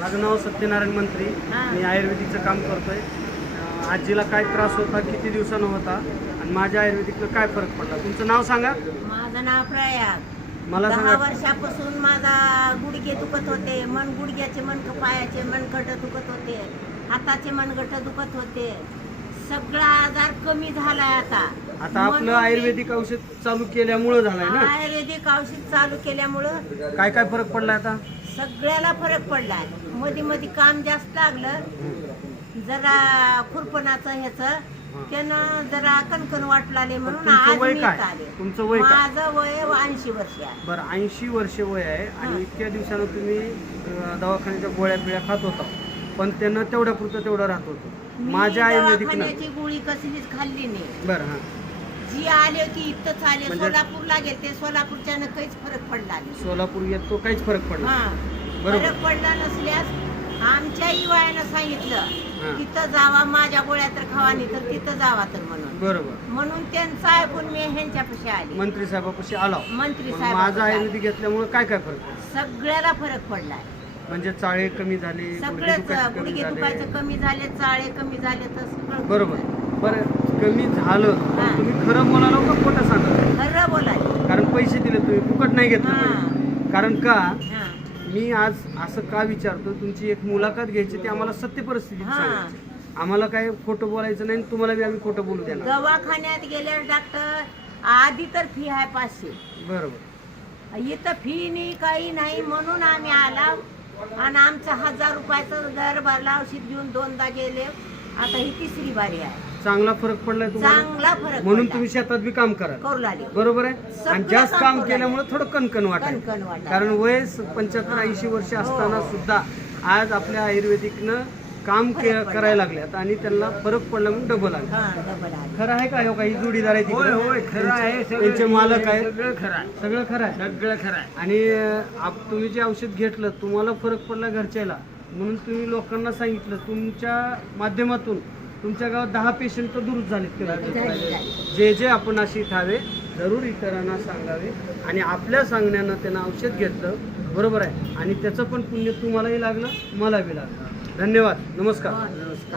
माझं नाव सत्यनारायण मंत्री. मी आयुर्वेदिकचं काम करतोय. आजीला काय त्रास होता, किती दिवसानं होता आणि माझ्या आयुर्वेदिकनं काय फरक पडला? तुमचं नाव सांगा. माझं नाव प्रयाग. मला 10 सांगा. वर्षापासून माझा गुडघे दुखत होते, गुडघ्याचे मणकं, पायाचे मनगट दुखत होते, हाताचे मनगट दुखत होते. सगळा आजार कमी झालाय आता. आपलं आयुर्वेदिक औषध चालू केल्यामुळं झालंय ना. आयुर्वेदिक औषध चालू केल्यामुळं काय काय फरक पडलाय आता? सगळ्याला फरक पडलाय. मध्ये मध्ये काम जास्त लागलं, जरा खुरपणाचं ह्याचं त्यानं जरा कणकण वाटू लागले म्हणून तुमचं आज वय मी काय? आले. तुमचं वय काय? माझं वय 80 वर्ष आहे. बरं, 80 वर्ष वय आहे आणि इतक्या दिवसानं तुम्ही दवाखान्याच्या गोळ्या पिळ्या खात होता, पण त्यानं तेवढ्या पुरतं तेवढं राहत होतं. माझ्या आयुर्वेदिकनं दवाखान्याची गोळी कसलीच खाल्ली नाही. बरं, हां, जी आले की इथंच आले. म्हणजे- सोलापूरला गेले, सोलापूरच्यानं काहीच फरक पडला नाही. सोलापूर येतो काहीच फरक पडला. हा, बरोबर. फरक पडला नसल्यास आमच्या युवायानं हा. सांगितलं तिथं जावा, माझ्या गोळ्या तर खावा नाही तर तिथं जावा तर बरोबर. म्हणून त्यांचं ऐकून मी ह्यांच्यापाशी आले. मंत्री साहेबापाशी आला. मंत्री मग साहेब माझं आयुर्वेदिक घेतल्यामुळे काय काय फरक पडला? सगळ्याला फरक पडलाय. म्हणजे चाळे कमी झाले, गुडघे सगळंच दुखायचे कमी गुडघे झाले. दुखायचं कमी झाले, चाळे कमी झाले तर सगळं बरोबर. बरं, कमी झालं पण हा. तुम्ही खरं बोलायला का खोटं सांगा? खरं बोलाय. कारण पैसे दिले तुम्ही, फुकट नाही घेतलं म्हणजे. कारण का हा. मी आज असं का विचारतो, तुमची एक मुलाखत घ्यायची ती आम्हाला सत्य परिस्थिती हा. सांगायची. आम्हाला काय खोटं बोलायचं नाही, तुम्हाला बी आम्ही खोटं बोलू देणार. दवाखान्यात गेल्यावर डॉक्टर आधी तर फी आहे 500. बरोबर. इथं फी नाही, काही नाही, म्हणून आम्ही आला आणि आमचं 1000 रुपयाचं घर भरला. औषध घेऊन 2दा गेले. आता ही 3री बारी आहे. चांगला फरक पडलाय तुम्हाला, चांगला फरक म्हणून पडला. तुम्ही शेतात बी काम करा. करू लागले. बरोबर आहे. आणि सगळं जास्त काम काम करू केल्यामुळे थोडं कणकण कणकण वाटायचं. वाटायचं. कारण वय 75-80 वर्ष असताना हो. सुद्धा आज आपल्या आयुर्वेदिकनं काम फरक पडला. करायला लागल्यात आणि त्यांना फरक पडला म्हणून डबल आले. हा, डबल आले. खरं आहे का? हो, काही जोडीदार आहे तिकडे? होय, खरं आहे. त्यांचे मालक आहे. सगळं खरं आहे. सगळं खरं आहे. सगळं खरं आहे. आणि तुम्ही जे औषध घेतलं, तुम्हाला फरक पडला घरच्याला, म्हणून तुम्ही लोकांना सांगितलं. तुमच्या माध्यमातून तुमच्या गावात 10 पेशंट तर दूर झालेत. जे जे आपण अशी ठावे जरूर इतरांना सांगावे आणि आपल्या सांगण्यानं त्यांना औषध घेतलं. बरोबर आहे. आणि त्याचं पण पुण्य तुम्हालाही लागलं, मला बी लागलं. धन्यवाद. नमस्कार. हो, नमस्कार.